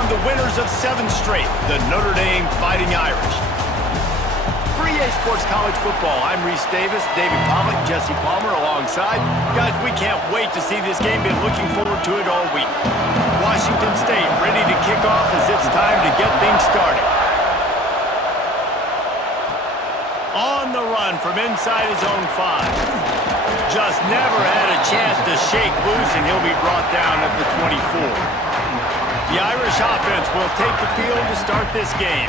on the winners of 7 straight, the Notre Dame Fighting Irish. For EA Sports College Football, I'm Reese Davis, David Pollock, Jesse Palmer alongside. Guys, we can't wait to see this game. Been looking forward to it all week. Washington State ready to kick off as it's time to get things started. On the run from inside his own 5. Just never had a chance to shake loose, and he'll be brought down at the 24. The Irish offense will take the field to start this game.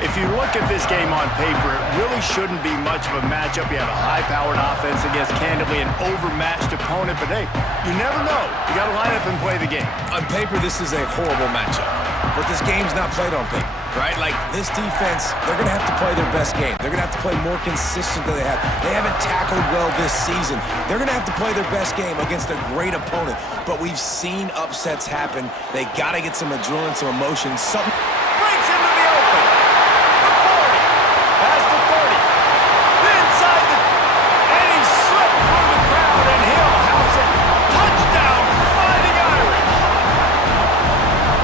If you look at this game on paper, it really shouldn't be much of a matchup. You have a high-powered offense against, candidly, an overmatched opponent. But, hey, you never know. You got to line up and play the game. On paper, this is a horrible matchup. But this game's not played on paper, right? Like, this defense, they're going to have to play their best game. They're going to have to play more consistent than they have. They haven't tackled well this season. They're going to have to play their best game against a great opponent. But we've seen upsets happen. They got to get some adrenaline, some emotion, something. Breaks into the open. The 40. Past the 30. Inside the... And he slipped through the crowd, and he'll house it. Touchdown, Fighting Irish.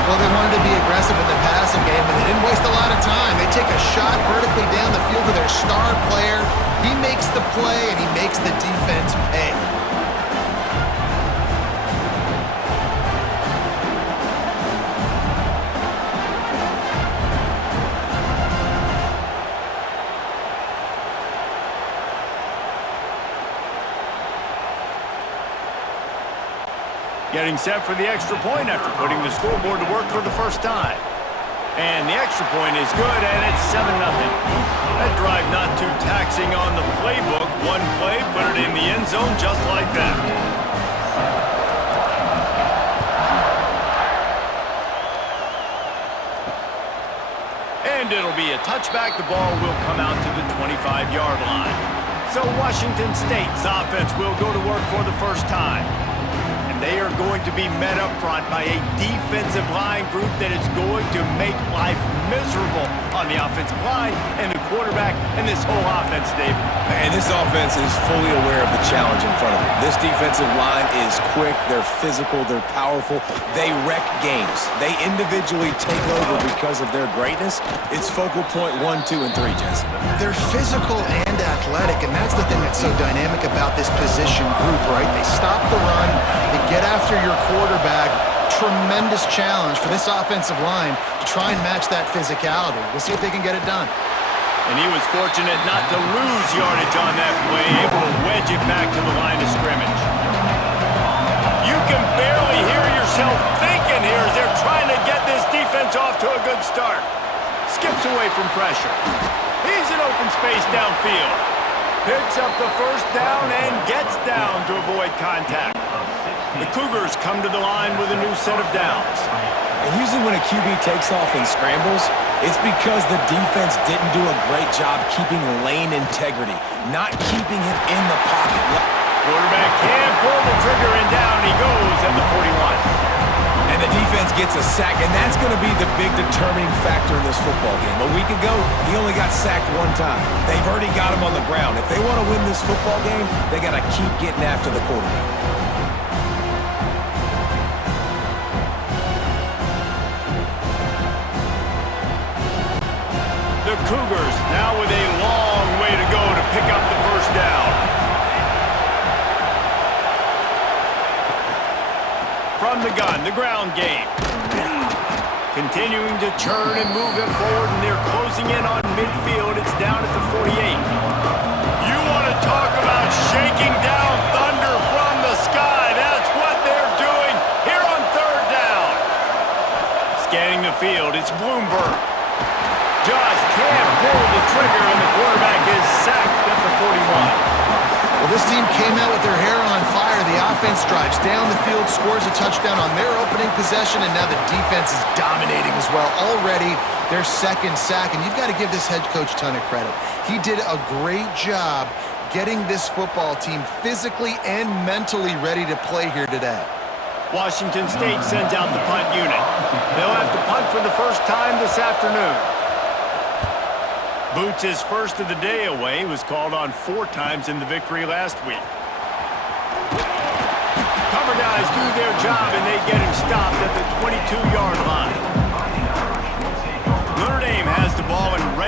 Well, they wanted to be aggressive in the passing game, and they didn't waste a lot of time. They take a shot vertically down the field to their star player. He makes the play, and he makes the defense pay. Getting set for the extra point after putting the scoreboard to work for the first time. And the extra point is good, and it's 7-0. That drive not too taxing on the playbook. One play, put it in the end zone just like that. And it'll be a touchback. The ball will come out to the 25-yard line. So Washington State's offense will go to work for the first time. They are going to be met up front by a defensive line group that is going to make life miserable on the offensive line and the quarterback and this whole offense, David. And this offense is fully aware of the challenge in front of them. This defensive line is quick, they're physical, they're powerful. They wreck games. They individually take over because of their greatness. It's focal point 1, 2, and 3, Jesse. They're physical and athletic, and that's the thing that's so dynamic about this position group, right? They stop the run, they get after your quarterback. Tremendous challenge for this offensive line to try and match that physicality. We'll see if they can get it done. And he was fortunate not to lose yardage on that play, able to wedge it back to the line of scrimmage. You can barely hear yourself thinking here as they're trying to get this defense off to a good start. Skips away from pressure. He's in open space downfield. Picks up the first down and gets down to avoid contact. The Cougars come to the line with a new set of downs. And usually when a QB takes off and scrambles, it's because the defense didn't do a great job keeping lane integrity, not keeping him in the pocket. Quarterback can pull the trigger, and down he goes at the 41. And the defense gets a sack, and that's going to be the big determining factor in this football game. A week ago, he only got sacked 1 time. They've already got him on the ground. If they want to win this football game, they got to keep getting after the quarterback. The Cougars now with a long way to go to pick up the first down. From the gun, the ground game. Continuing to churn and move it forward, and they're closing in on midfield. It's down at the 48. You want to talk about shaking down thunder from the sky. That's what they're doing here on 3rd down. Scanning the field, it's Bloomberg. Just can't pull the trigger, and the quarterback is sacked at the 41. Well, this team came out with their hair on fire. The offense drives down the field, scores a touchdown on their opening possession, and now the defense is dominating as well. Already their 2nd sack, and you've got to give this head coach a ton of credit. He did a great job getting this football team physically and mentally ready to play here today. Washington State sends out the punt unit. They'll have to punt for the first time this afternoon. Boots' first of the day away was called on 4 times in the victory last week. Cover guys do their job, and they get him stopped at the 22-yard line.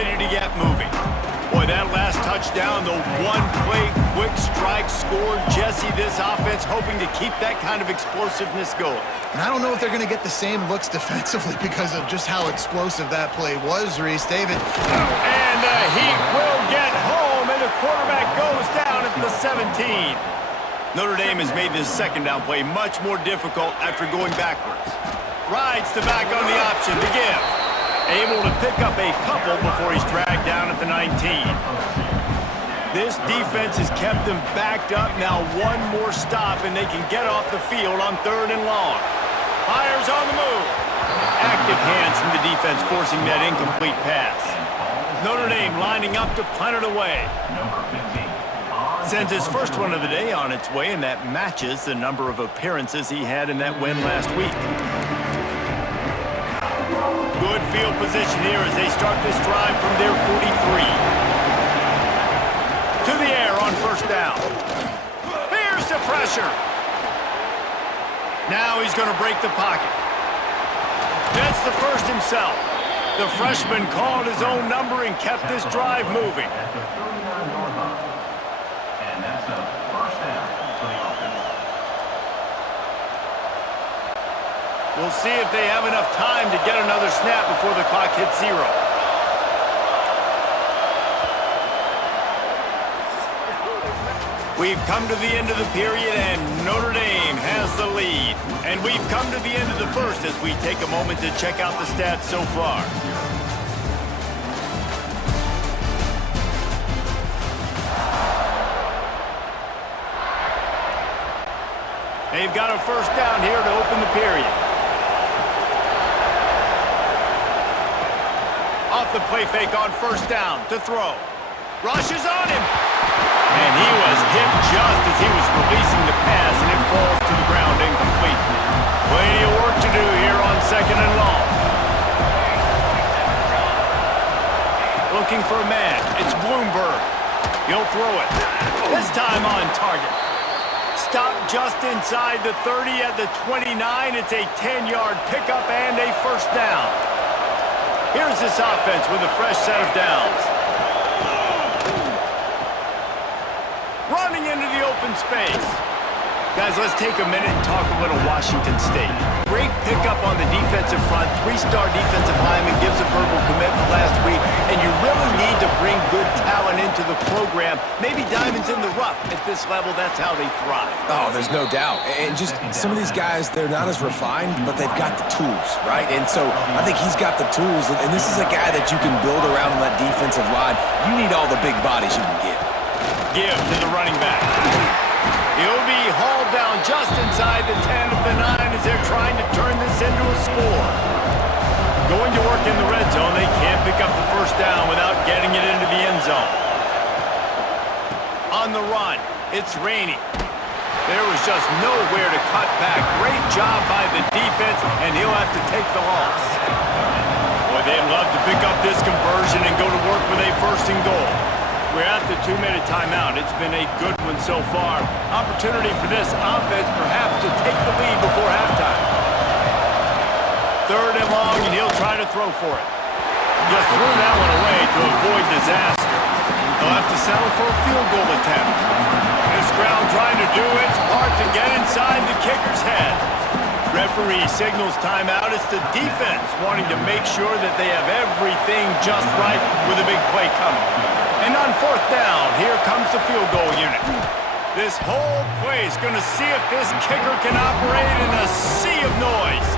ready to get moving. Boy, that last touchdown, the one-play quick strike scored. Jesse, this offense hoping to keep that kind of explosiveness going. And I don't know if they're going to get the same looks defensively because of just how explosive that play was, Reese. David. And the Heat will get home, and the quarterback goes down at the 17. Notre Dame has made this second down play much more difficult after going backwards. Rides the back on the option to give. Able to pick up a couple before he's dragged down at the 19. This defense has kept them backed up. Now one more stop, and they can get off the field on 3rd and long. Fires on the move. Active hands from the defense forcing that incomplete pass. Notre Dame lining up to punt it away. Sends his first one of the day on its way, and that matches the number of appearances he had in that win last week. Good field position here as they start this drive from their 43. To the air on 1st down. Here's the pressure. Now he's going to break the pocket. Gets the first himself. The freshman called his own number and kept this drive moving. We'll see if they have enough time to get another snap before the clock hits 0. We've come to the end of the period, and Notre Dame has the lead. And we've come to the end of the first as we take a moment to check out the stats so far. They've got a first down here to open the period. Off the play fake on 1st down to throw. Rushes on him. And he was hit just as he was releasing the pass, and it falls to the ground incomplete. Plenty of work to do here on 2nd and long. Looking for a man. It's Bloomberg. He'll throw it. This time on target. Stop just inside the 30 at the 29. It's a 10-yard pickup and a first down. Here's this offense with a fresh set of downs. Running into the open space. Guys, let's take a minute and talk a little Washington State. Great pickup on the defensive front. 3-star defensive lineman gives a verbal commitment last week, and you really need to bring good talent into the program. Maybe diamonds in the rough. At this level, that's how they thrive. Oh, there's no doubt. And just some of these guys, they're not as refined, but they've got the tools, right? And so I think he's got the tools, and this is a guy that you can build around on that defensive line. You need all the big bodies you can get. Give to the running back. He'll be hauled down just inside the 10 at the 9 as they're trying to turn this into a score. Going to work in the red zone, they can't pick up the first down without getting it into the end zone. On the run, it's Rainey. There was just nowhere to cut back. Great job by the defense, and he'll have to take the loss. Boy, they'd love to pick up this conversion and go to work with a 1st and goal. We're at the 2-minute timeout. It's been a good one so far. Opportunity for this offense perhaps to take the lead before halftime. 3rd and long, and he'll try to throw for it. Just threw that one away to avoid disaster. They'll have to settle for a field goal attempt. This crowd trying to do its part to get inside the kicker's head. Referee signals timeout. It's the defense wanting to make sure that they have everything just right with a big play coming. And on 4th down, here comes the field goal unit. This whole play is going to see if this kicker can operate in a sea of noise.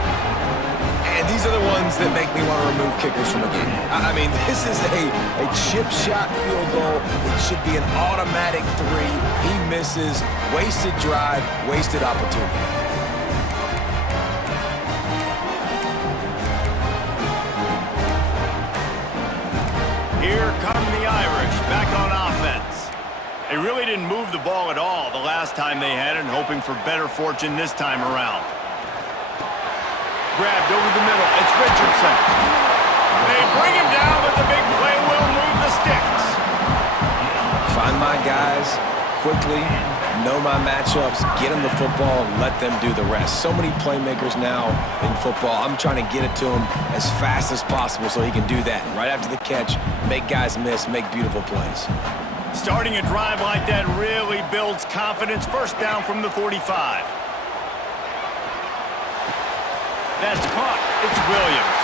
And these are the ones that make me want to remove kickers from a game. I mean, this is a chip shot field goal. It should be an automatic 3. He misses. Wasted drive, wasted opportunity. Here come the Irish, back on offense. They really didn't move the ball at all the last time they had it, and hoping for better fortune this time around. Grabbed over the middle, it's Richardson. They bring him down, but the big play will move the sticks. Find my guys quickly, know my matchups, get them the football, and let them do the rest. So many playmakers now in football. I'm trying to get it to him as fast as possible so he can do that. Right after the catch, make guys miss, make beautiful plays. Starting a drive like that really builds confidence. First down from the 45. That's caught. It's Williams.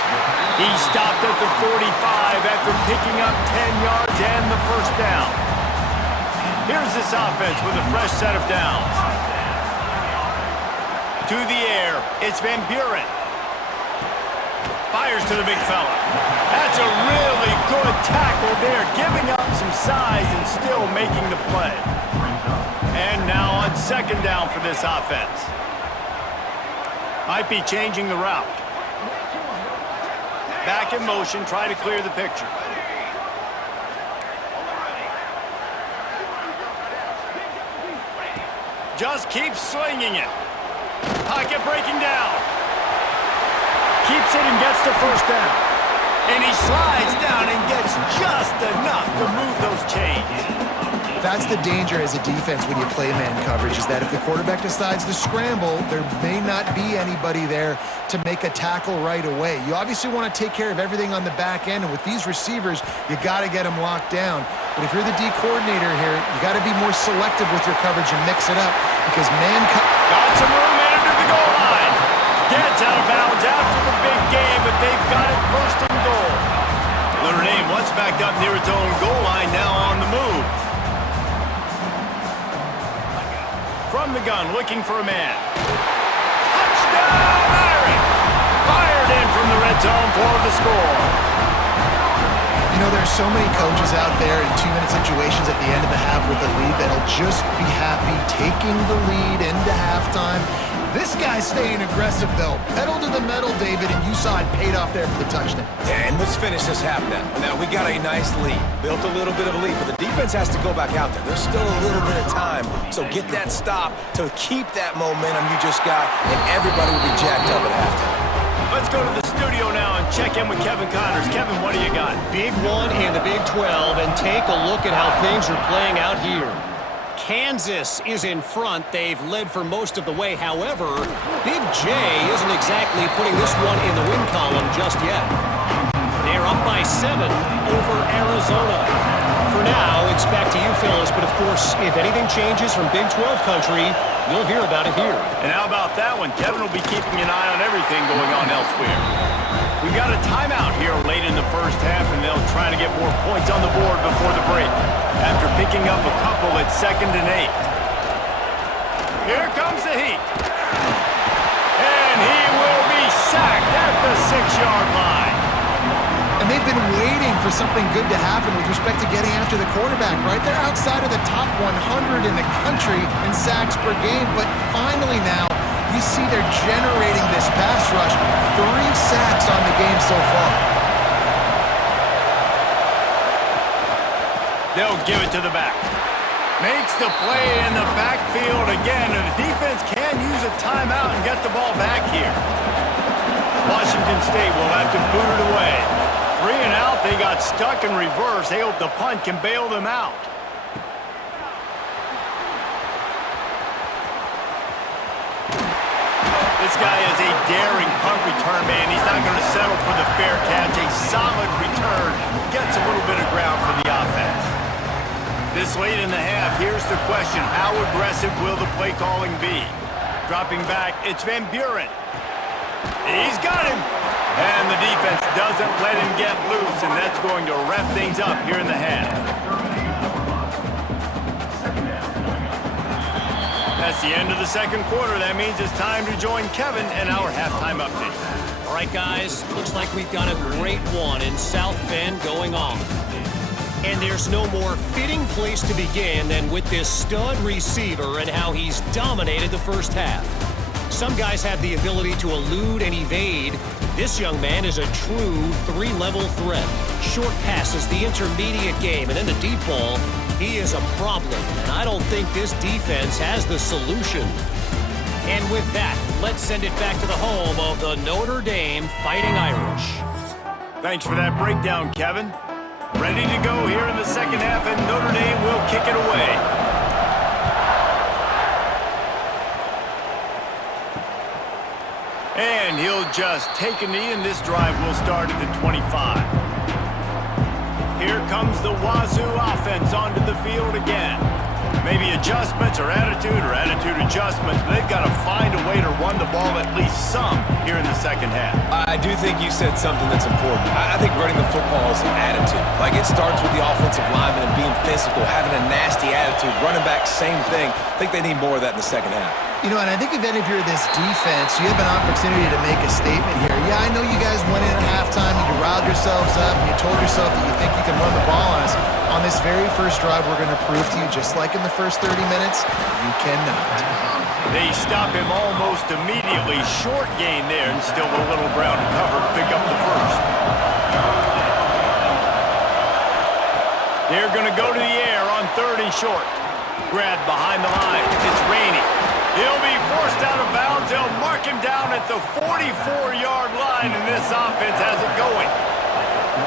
He stopped at the 45 after picking up 10 yards and the first down. Here's this offense with a fresh set of downs. To the air, it's Van Buren. Fires to the big fella. That's a really good tackle there, giving up some size and still making the play. And now on second down for this offense. Might be changing the route. Back in motion, try to clear the picture. Just keeps slinging it. Pocket breaking down. Keeps it and gets the first down. And he slides down and gets just enough to move those chains. That's the danger as a defense when you play man coverage, is that if the quarterback decides to scramble, there may not be anybody there to make a tackle right away. You obviously want to take care of everything on the back end, and with these receivers, you got to get them locked down. But if you're the D coordinator here, you got to be more selective with your coverage and mix it up, because man got some room into the goal line. Gets out of bounds after the big game, but they've got it first and goal. Notre Dame once backed up near its own goal line, now on the move. From the gun, looking for a man. Touchdown, Irish! Fired in from the red zone for the score. You know, there's so many coaches out there in 2-minute situations at the end of the half with the lead that'll just be happy taking the lead into halftime. This guy's staying aggressive, though. Pedal to the metal, David, and you saw it paid off there for the touchdown. And let's finish this half now. Now, we got a nice lead. Built a little bit of a lead, but the defense has to go back out there. There's still a little bit of time. So get that stop to keep that momentum you just got, and everybody will be jacked up at halftime. Let's go to the studio now and check in with Kevin Connors. Kevin, what do you got? Big one in the Big 12, and take a look at how things are playing out here. Kansas is in front. They've led for most of the way. However, Big J isn't exactly putting this one in the win column just yet. They're up by 7 over Arizona. For now, it's back to you, fellas. But, of course, if anything changes from Big 12 country, you'll hear about it here. And how about that one? Kevin will be keeping an eye on everything going on elsewhere. We've got a timeout here late in the first half, and they'll try to get more points on the board before the break, after picking up a couple at 2nd and 8. Here comes the heat. And he will be sacked at the 6-yard line. And they've been waiting for something good to happen with respect to getting after the quarterback, right? They're outside of the top 100 in the country in sacks per game, but finally now, you see they're generating this pass rush. 3 sacks on the game so far. They'll give it to the back. Makes the play in the backfield again, and the defense can use a timeout and get the ball back here. Washington State will have to boot it away. 3 and out, they got stuck in reverse. They hope the punt can bail them out. This guy is a daring punt return man. He's not going to settle for the fair catch. A solid return gets a little bit of ground for the offense. This late in the half, here's the question. How aggressive will the play calling be? Dropping back, it's Van Buren. He's got him. And the defense doesn't let him get loose, and that's going to wrap things up here in the half. That's the end of the second quarter. That means it's time to join Kevin and our halftime update. All right, guys, looks like we've got a great one in South Bend going on. And there's no more fitting place to begin than with this stud receiver and how he's dominated the first half. Some guys have the ability to elude and evade. This young man is a true 3-level threat. Short passes, the intermediate game, and then the deep ball. He is a problem, and I don't think this defense has the solution. And with that, let's send it back to the home of the Notre Dame Fighting Irish. Thanks for that breakdown, Kevin. Ready to go here in the second half, and Notre Dame will kick it away. And he'll just take a knee, and this drive will start at the 25. Here comes the Wazoo offense onto the field again. Maybe adjustments or attitude adjustments, but they've got to find a way to run the ball at least some here in the second half. I do think you said something that's important. I think running the football is an attitude. Like, it starts with the offensive lineman and being physical, having a nasty attitude. Running back, same thing. I think they need more of that in the second half. You know, and I think if any of you are this defense, you have an opportunity to make a statement here. Yeah, I know you guys went in at halftime and you riled yourselves up and you told yourself that you think you can run the ball on us. On this very first drive, we're going to prove to you, just like in the first 30 minutes, you cannot. They stop him almost immediately. Short gain there, and still a little ground to cover to pick up the first. They're going to go to the air on 3rd and short. Grab behind the line. It's Rainey. He'll be forced out of bounds. They'll mark him down at the 44-yard line, and this offense has it going.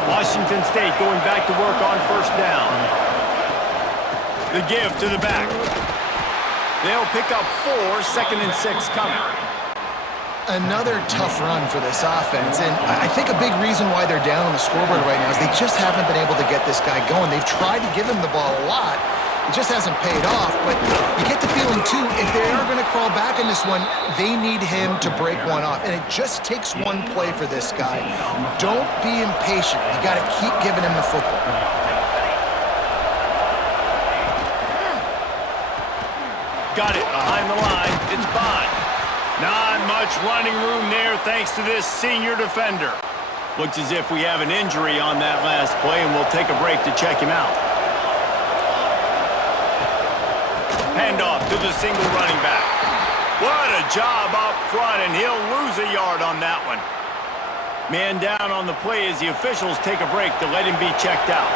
Washington State going back to work on 1st down. The give to the back. They'll pick up 4, 2nd and 6 coming. Another tough run for this offense, and I think a big reason why they're down on the scoreboard right now is they just haven't been able to get this guy going. They've tried to give him the ball a lot. It just hasn't paid off, but you get the feeling, too, if they are going to crawl back in this one, they need him to break one off, and it just takes one play for this guy. Don't be impatient. You got to keep giving him the football. Got it behind the line. It's Bond. Not much running room there thanks to this senior defender. Looks as if we have an injury on that last play, and we'll take a break to check him out. Handoff to the single running back. What a job up front, and he'll lose a yard on that one. Man down on the play as the officials take a break to let him be checked out.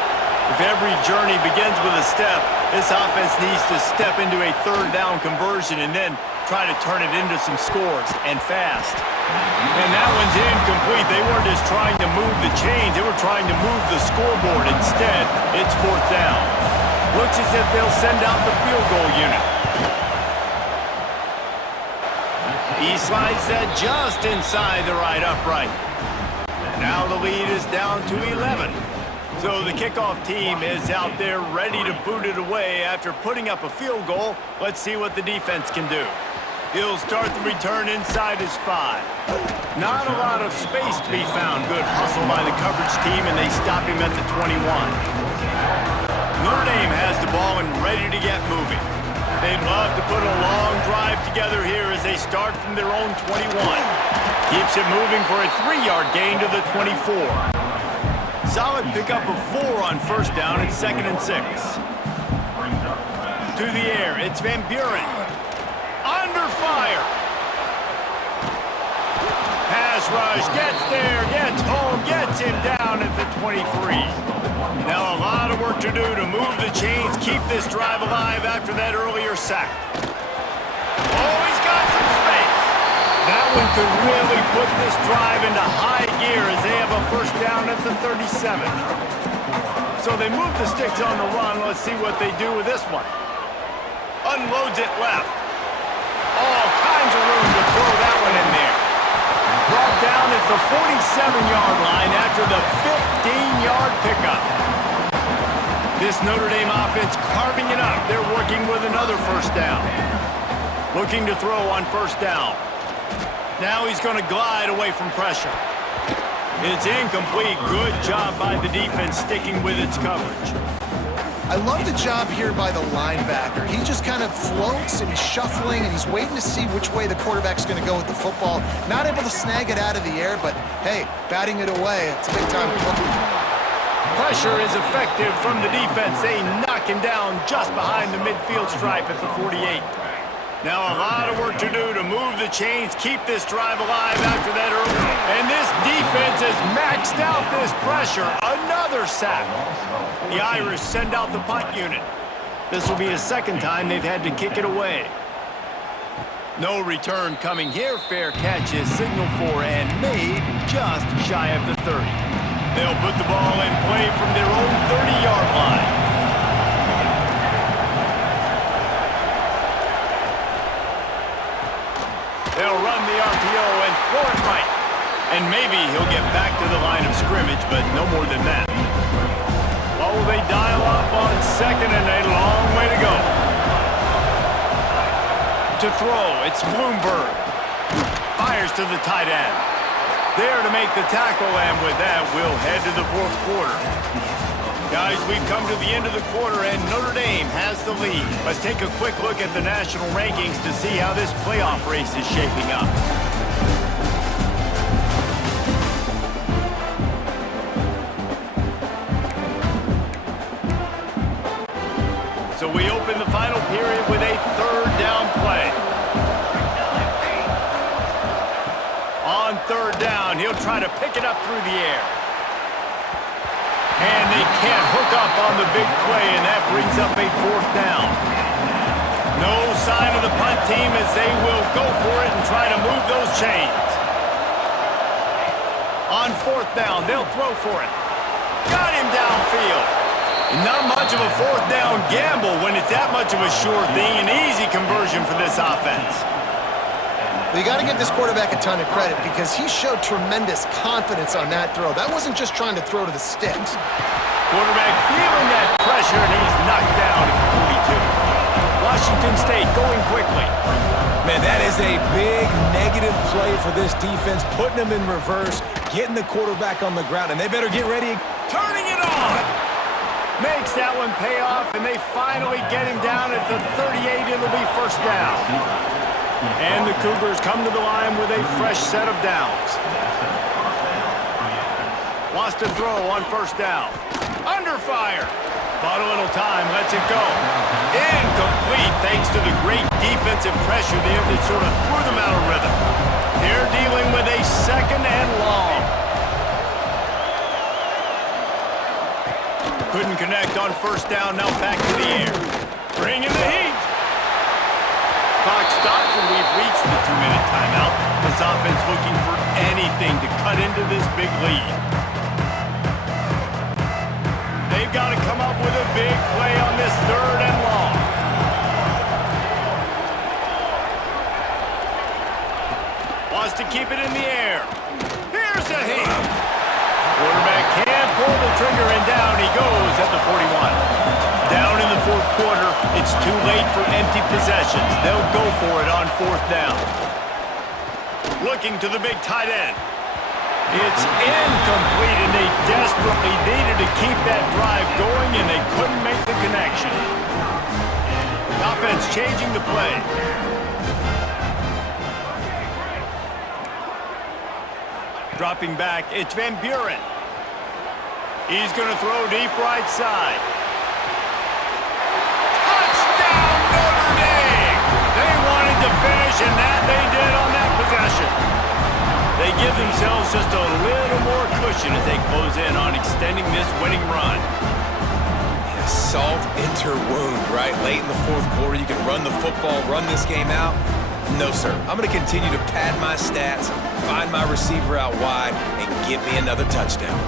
If every journey begins with a step, this offense needs to step into a 3rd down conversion and then try to turn it into some scores, and fast. And that one's incomplete. They weren't just trying to move the chains. They were trying to move the scoreboard. Instead, it's 4th down. Looks as if they'll send out the field goal unit. He slides that just inside the right upright. Now the lead is down to 11. So the kickoff team is out there ready to boot it away after putting up a field goal. Let's see what the defense can do. He'll start the return inside his 5. Not a lot of space to be found. Good hustle by the coverage team, and they stop him at the 21. Notre Dame has the ball and ready to get moving. They'd love to put a long drive together here as they start from their own 21. Keeps it moving for a 3-yard gain to the 24. Solid pickup of 4 on 1st down and 2nd and 6. To the air, it's Van Buren. Under fire. Pass rush, gets there, gets home, gets him down at the 23. Now a lot of work to do to move the chains, keep this drive alive after that earlier sack. Oh, he's got some space. That one could really put this drive into high gear as they have a 1st down at the 37. So they move the sticks on the run. Let's see what they do with this one. Unloads it left. All kinds of room to throw that one in there. Brought down at the 47-yard line after the 15-yard pickup. This Notre Dame offense carving it up. They're working with another 1st down. Looking to throw on 1st down. Now he's going to glide away from pressure. It's incomplete. Good job by the defense sticking with its coverage. I love the job here by the linebacker. He just kind of floats and he's shuffling and he's waiting to see which way the quarterback's going to go with the football. Not able to snag it out of the air, but hey, batting it away, it's a big time football. Pressure is effective from the defense. They knock him down just behind the midfield stripe at the 48. Now a lot of work to do to move the chains, keep this drive alive after that early. And this defense has maxed out this pressure. Another sack. The Irish send out the punt unit. This will be the 2nd time they've had to kick it away. No return coming here. Fair catch is signaled for and made just shy of the 30. They'll put the ball in play from their own 30-yard line. They'll run the RPO and throw it And maybe he'll get back to the line of scrimmage, but no more than that. Oh, they dial up on second and a long way to go. To throw, it's Bloomberg. Fires to the tight end. There to make the tackle, and with that, we'll head to the fourth quarter. Guys, we've come to the end of the quarter, and Notre Dame has the lead. Let's take a quick look at the national rankings to see how this playoff race is shaping up. So we open the final period with a third down play. On third down, he'll try to pick it up through the air. And they can't hook up on the big play, and that brings up a fourth down. No sign of the punt team as they will go for it and try to move those chains. On fourth down, they'll throw for it. Got him downfield. Not much of a fourth down gamble when it's that much of a sure thing. An easy conversion for this offense. Well, you got to give this quarterback a ton of credit because he showed tremendous confidence on that throw. That wasn't just trying to throw to the sticks. Quarterback feeling that pressure, and he's knocked down at the 42. Washington State going quickly. Man, that is a big negative play for this defense, putting them in reverse, getting the quarterback on the ground, and they better get ready. Turning it on. Makes that one pay off, and they finally get him down at the 38. It'll be first down. And the Cougars come to the line with a fresh set of downs. Lost a throw on first down. Under fire. Bought a little time, lets it go. Incomplete thanks to the great defensive pressure there that sort of threw them out of rhythm. They're dealing with a second and long. Couldn't connect on first down, now back to the air. Bringing the heat. Clock stops and we've reached the 2-minute timeout. This offense looking for anything to cut into this big lead. They've got to come up with a big play on this third and long. Wants to keep it in the air. Here's the heat. Quarterback can't pull the trigger, and down he goes at the 41. Down in the fourth quarter, it's too late for empty possessions. They'll go for it on fourth down. Looking to the big tight end. It's incomplete, and they desperately needed to keep that drive going, and they couldn't make the connection. Offense changing the play. Dropping back, it's Van Buren. He's going to throw deep right side. Touchdown, Notre Dame! They wanted to finish, and that they did on that possession. They give themselves just a little more cushion as they close in on extending this winning run. Yeah, salt into wound, right? Late in the fourth quarter, you can run the football, run this game out. No, sir. I'm going to continue to pad my stats, find my receiver out wide, and get me another touchdown.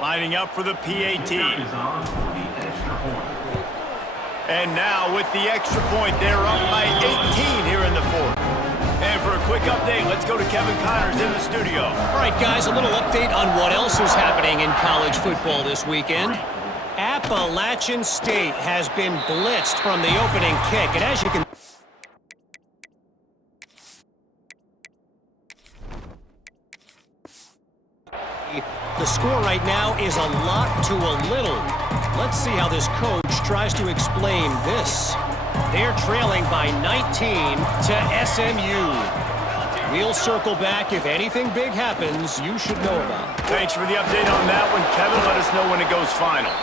Lining up for the PAT. And now with the extra point, they're up by 18 here in the fourth. And for a quick update, let's go to Kevin Connors in the studio. All right, guys, a little update on what else is happening in college football this weekend. Appalachian State has been blitzed from the opening kick, and as you can the score right now is a lot to a little. Let's see how this coach tries to explain this. They're trailing by 19 to SMU. We'll circle back. If anything big happens, you should know about it. Thanks for the update on that one, Kevin. Let us know when it goes final.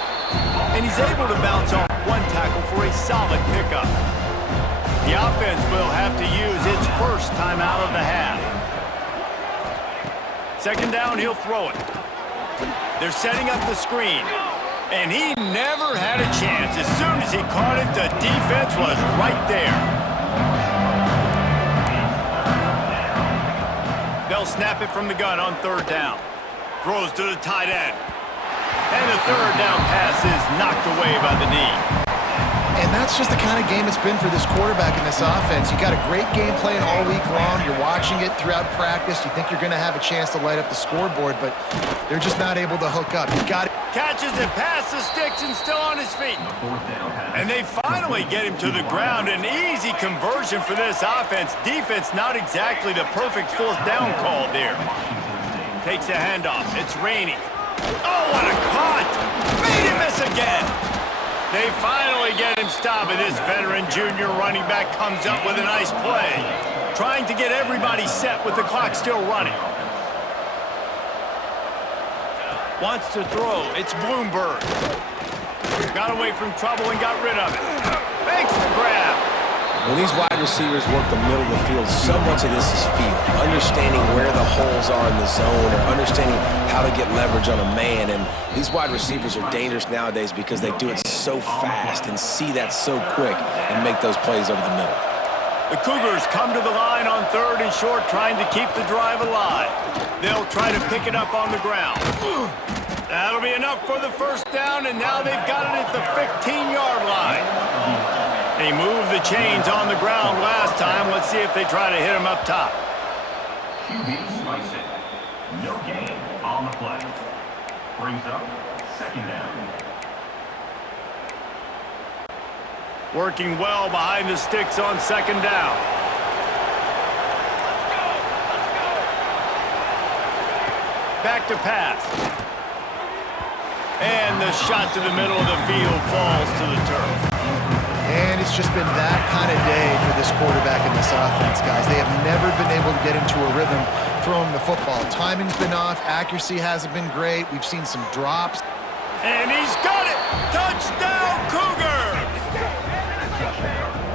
And he's able to bounce off one tackle for a solid pickup. The offense will have to use its first time out of the half. Second down, he'll throw it. They're setting up the screen. And he never had a chance. As soon as he caught it, the defense was right there. They'll snap it from the gun on third down. Throws to the tight end. And the third down pass is knocked away by the knee. And that's just the kind of game it's been for this quarterback in this offense. You got a great game plan all week long. You're watching it throughout practice. You think you're going to have a chance to light up the scoreboard, but they're just not able to hook up. You got it. Catches it past the sticks and still on his feet. And they finally get him to the ground. An easy conversion for this offense. Defense not exactly the perfect fourth down call there. Takes a handoff. It's Rainey. Oh, what a cut! Made him miss again. They finally get him stopped, and this veteran junior running back comes up with a nice play. Trying to get everybody set with the clock still running. Wants to throw. It's Bloomberg. Got away from trouble and got rid of it. Makes the grab. When these wide receivers work the middle of the field, so much of this is feel. Understanding where the holes are in the zone, or understanding how to get leverage on a man. And these wide receivers are dangerous nowadays because they do it so fast and see that so quick and make those plays over the middle. The Cougars come to the line on 3rd and short, trying to keep the drive alive. They'll try to pick it up on the ground. That'll be enough for the first down, and now they've got it at the 15-yard line. They moved the chains on the ground last time. Let's see if they try to hit him up top. QB slice it. No gain on the play. Brings up 2nd down. Working well behind the sticks on 2nd down. Back to pass. And the shot to the middle of the field falls to the turf. And it's just been that kind of day for this quarterback in this offense, guys. They have never been able to get into a rhythm throwing the football. Timing's been off. Accuracy hasn't been great. We've seen some drops. And he's got it! Touchdown, Cougar!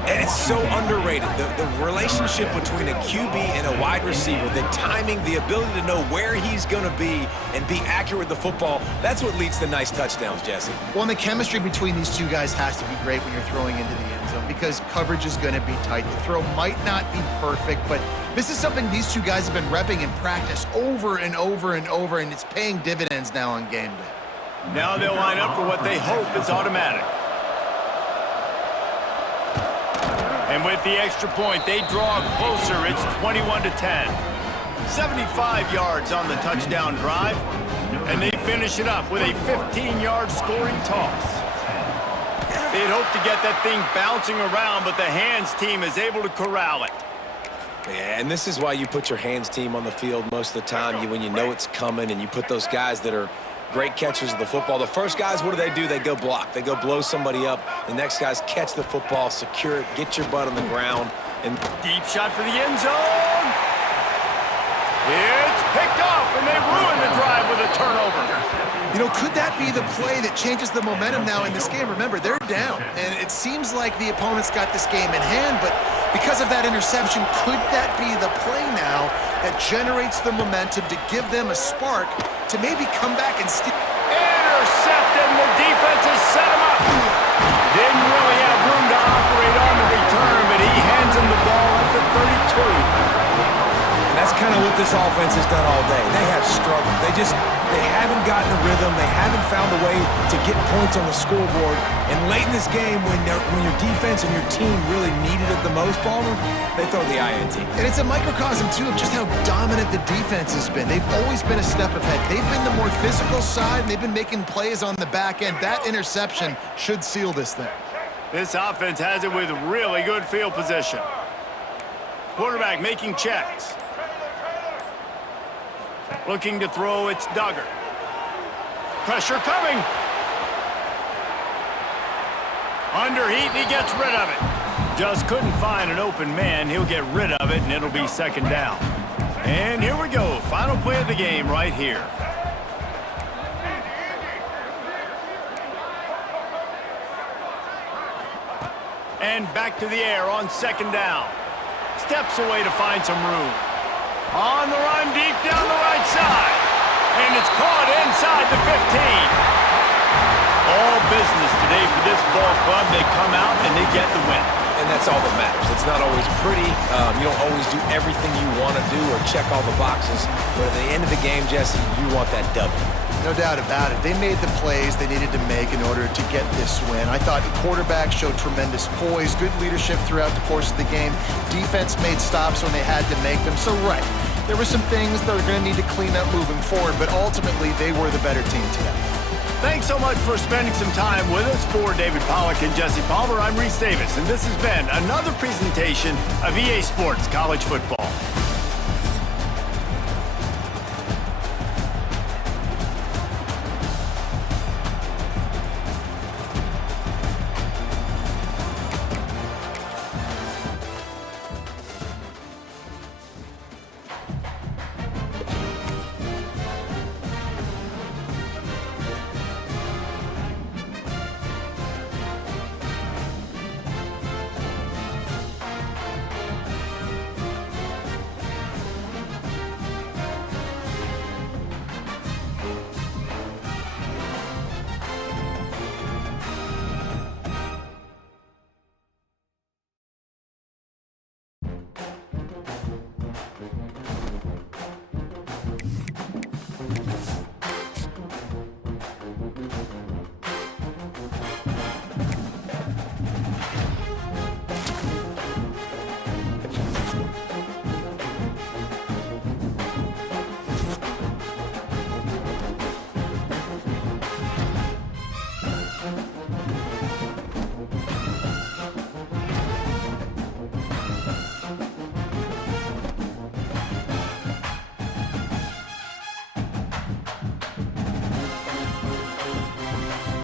And it's so underrated. The relationship between a QB and a wide receiver, the timing, the ability to know where he's going to be and be accurate with the football, that's what leads to nice touchdowns, Jesse. Well, and the chemistry between these two guys has to be great when you're throwing into the end zone because coverage is going to be tight. The throw might not be perfect, but this is something these two guys have been repping in practice over and over and over, and it's paying dividends now on game day. Now they'll line up for what they hope is automatic. And with the extra point, they draw closer. It's 21-10. 75 yards on the touchdown drive. And they finish it up with a 15-yard scoring toss. They'd hope to get that thing bouncing around, but the hands team is able to corral it. Yeah, and this is why you put your hands team on the field most of the time when you know it's coming, and you put those guys that are great catchers of the football. The first guys, what do? They go block. They go blow somebody up. The next guys catch the football, secure it, get your butt on the ground. And deep shot for the end zone. It's picked off, and they ruin the drive with a turnover. You know, could that be the play that changes the momentum now in this game? Remember, they're down, and it seems like the opponent's got this game in hand, but because of that interception, could that be the play now that generates the momentum to give them a spark to maybe come back and steal? Intercepted, and the defense has set him up. Didn't really have room to operate on the return, but he hands him the ball at the 32. that's kind of what this offense has done all day. They have struggled. They haven't gotten a rhythm. They haven't found a way to get points on the scoreboard. And late in this game, when your defense and your team really needed it the most, Palmer, they throw the INT. And it's a microcosm, too, of just how dominant the defense has been. They've always been a step ahead. They've been the more physical side, and they've been making plays on the back end. That interception should seal this thing. This offense has it with really good field position. Quarterback making checks. Looking to throw, it's Duggar. Pressure coming. Under heat, and he gets rid of it. Just couldn't find an open man. He'll get rid of it, and it'll be second down. And here we go. Final play of the game right here. And back to the air on second down. Steps away to find some room. On the run, deep down the right side. And it's caught inside the 15. All business today for this ball club. They come out and they get the win. And that's all that matters. It's not always pretty. You don't always do everything you want to do or check all the boxes. But at the end of the game, Jesse, you want that W. No doubt about it. They made the plays they needed to make in order to get this win. I thought the quarterback showed tremendous poise, good leadership throughout the course of the game. Defense made stops when they had to make them. So, right, there were some things they're going to need to clean up moving forward, but ultimately they were the better team today. Thanks so much for spending some time with us. For David Pollack and Jesse Palmer, I'm Reese Davis, and this has been another presentation of EA Sports College Football.